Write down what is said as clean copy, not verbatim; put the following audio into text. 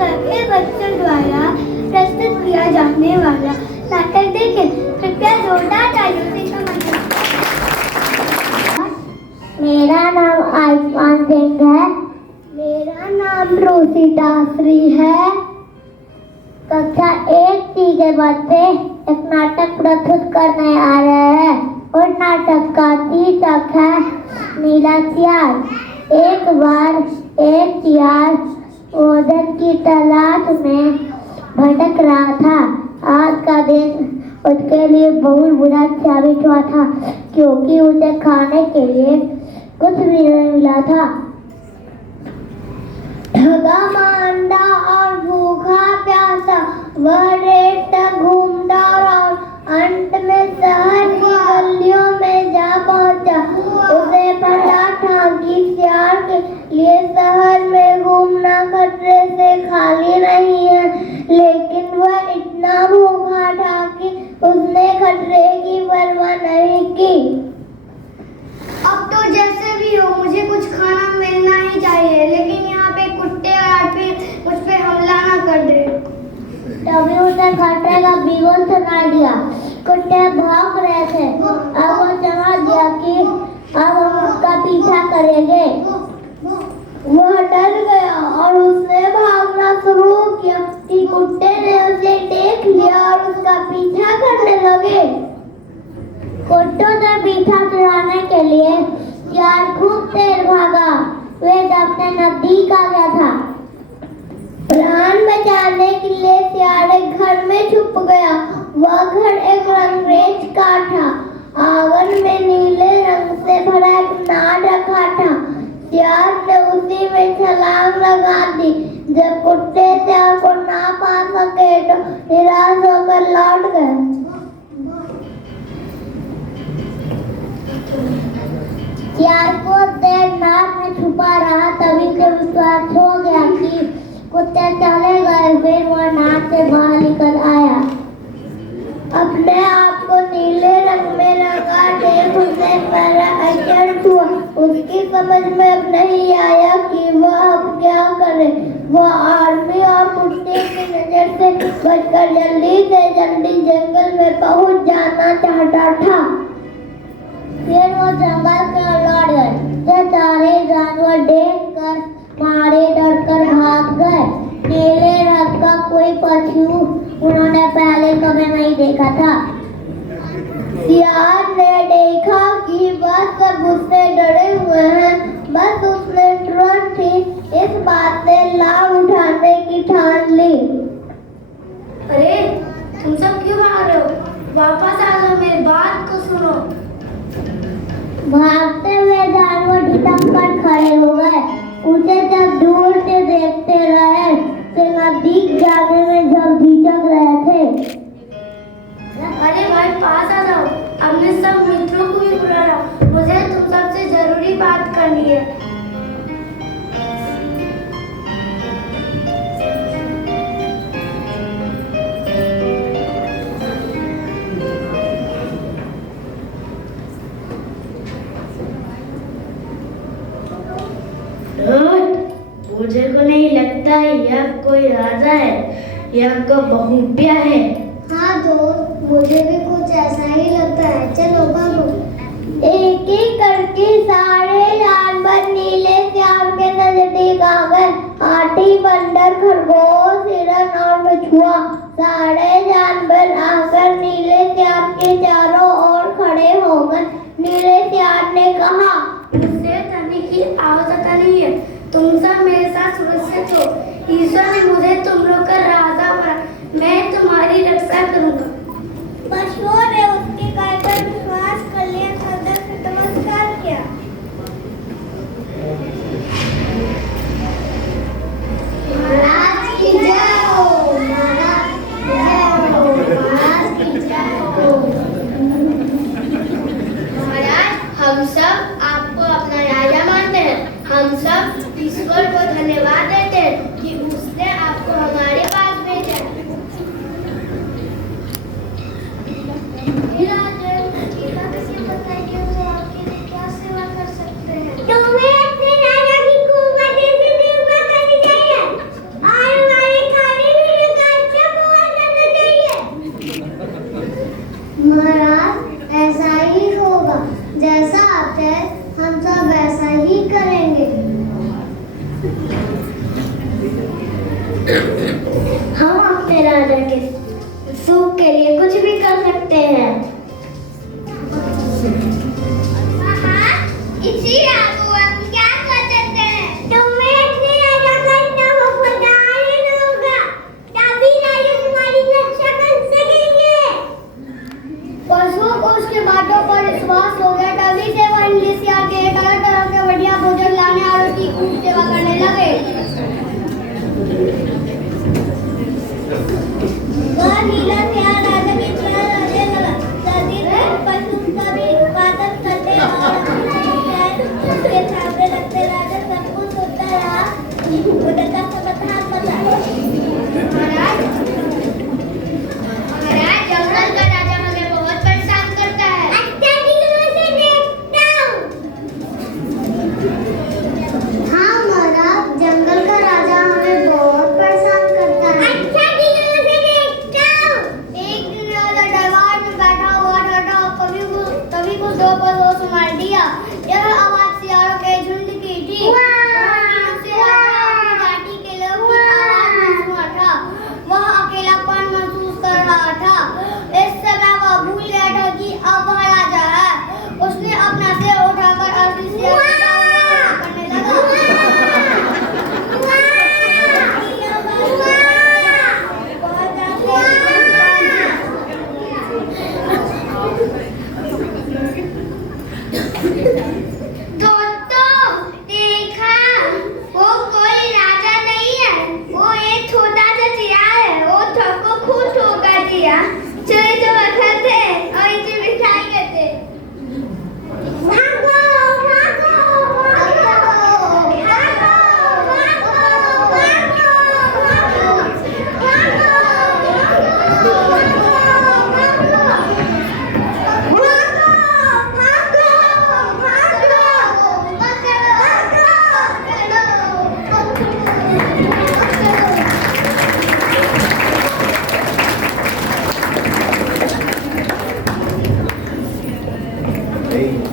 के बच्चों द्वारा प्रस्तुत किया जाने वाला नाटक देखें। कृपया जोरदार तालियों से समझें। मेरा नाम आयुष्मान सिंह है। मेरा नाम रोसिता श्री है। कक्षा 1C के बच्चे एक नाटक प्रस्तुत करने आ रहे हैं और नाटक का शीर्षक है नीला सियार। एक बार एक सियार भोजन की तलाश में भटक रहा था। आज का दिन उसके लिए बहुत बुरा साबित हुआ था, क्योंकि उसे खाने के लिए कुछ भी नहीं मिला था। ठगा मांदा और भूखा प्यासा वह रेत तक घूमता और अंत में शहर की गलियों में जा पहुंचा। उसे पता था कि सियार के लिए शहर में घूमना खतरे से खाली नहीं है, लेकिन वह इतना भूखा था कि उसने खतरे की परवाह नहीं की। अब तो जैसे भी हो मुझे कुछ खाना मिलना ही चाहिए, लेकिन यहाँ पे कुत्ते और फिर मुझ पे हमला ना कर दे। तभी उसे खतरे का बिगुल सुनाई दिया। कुत्ते भाग रहे थे। अब वो समझ गया कि अब हम उसका पीछा करेंगे। वह डर गया और उसने भागना शुरू किया कि कुत्ते ने उसे देख लिया और उसका पीछा करने लगे। कुत्तों से पीछा छुड़ाने के लिए सियार खूब तेज भागा। वे अपने नजदीक आ गया था। प्राण बचाने के लिए सियार एक घर में छुप गया। वह घर एक रंगरेज का था। आंगन में नीले रंग से भरा एक नाद रखा था। सियार ने उसी में छलांग लगा दी। जब कुत्ते सियार को ना पा सके तो निराश होकर लौट गए। सियार को देर नाद में छुपा रहा, तभी से विश्वास हो गया कि कुत्ते चले गए। फिर वह नाद से बाहर निकल आया। अपने आप को नीले रंग में रंगा देख उसे बड़ा आश्चर्य हुआ। उसकी समझ में अब नहीं आया कि वह अब क्या करे। वह आदमी और कुत्ते की नजर से बचकर जल्दी से जल्दी जंगल में पहुंच जाना चाहता था। फिर वो जंगल की ओर लौट गए। सारे जानवर देखकर मारे डरकर भाग गए। नीले रंग का कोई पशु उन्होंने पहले कभी नहीं देखा था। सियार ने देखा कि बस सब उससे डरे हुए हैं। बस उसने तुरंत ही इस बात से लाभ उठाने की ठान ली। अरे तुम सब क्यों भाग रहे हो? वापस आ जाओ, मेरी बात तो सुनो। भागते हुए जानवर ठिठक कर खड़े हो गए। उसे जब दूर से देखते रहे तो नजदीक जाने में झकझक रहे थे। अरे भाई पास आ जाओ, अपने सब मित्रों को भी बुला लाओ, मुझे तुम सबसे जरूरी बात करनी है। मुझे को नहीं लगता है यह कोई राजा है, यह कोई बहुपिया है। हाँ दोस्त, मुझे भी कुछ ऐसा ही लगता है। चलो भागो। एक एक करके सारे जानवर नीले सियार के नजदीक आ गए। हाथी, बंदर, खरगोश, हिरण और कछुआ सारे जानवर आकर नीले सियार के चारों ओर खड़े हो गए। नीले सियार ने कहा, मुझसे डरने की आवश्यकता नहीं है, तुम सब मेरे साथ सुरक्षित हो। ईश्वर ने मुझे तुम लोग का राजा बना, मैं तुम्हारी रक्षा करूंगा। पशुओं ने उसके कहे पर विश्वास कर लिया। सदर से नमस्कार किया। महाराज की जय हो, महाराज की जय हो, महाराज की जय हो। महाराज, हम सब आपको अपना राजा मानते हैं। हम सब ईश्वर को धन्यवाद देते हैं कि उसने आपको हमारे पास भेजा। तुम्हें अपने राजा की खूब मजे से सेवा करनी चाहिए और हमारे महाराज ऐसा ही होगा, जैसा आप है हम सब वैसा ही करेंगे। हम अपने राजा के सुख के लिए कुछ भी कर सकते हैं। इसी आपको हम क्या कर सकते हैं? तुम्हें अपने राजा का इतना वफादार रहना होगा, तभी राजा तुम्हारी रक्षा कर सकेंगे। पशुओं को उसके बातों पर विश्वास हो गया, तभी से वह इंग्लिश यार के तरह तरह के बढ़िया भोजन लाने और उसकी खूब सेवा करने लगे। वह नीला प्यार राजा की तरह रहने लगा, सर्दी में पशु सभी उत्पादन करते और उसके सामने रखते राजा सब कुछ होता रहा, उनका समाधान पता। महाराज जंगल का राजा हमें बहुत परेशान करता है। अच्छा से देखता हूँ। हाँ महाराज, जंगल का राजा हमें बहुत परेशान करता है। अच्छा से देखता हूँ। एक दिन राजा दरबार में बैठा हुआ था, कभी को दो पशुओं सुनाई दिया। यह आवाज सियारों के झुंड की थी। घाटी के लोग की आवाज नहीं सुना था। वह अकेलापन महसूस कर रहा था। इस समय वह भूल गया था कि अब वह राजा है। उसने अपना सिर उठाकर असली सियार की तरफ करने लगा। दोस्तों देखा, वो कोई राजा नहीं है, वो एक छोटा सा चिया है। वो सबको खुश होकर दिया, चले जो रखते थे और इसे मिठाई करते। Hey.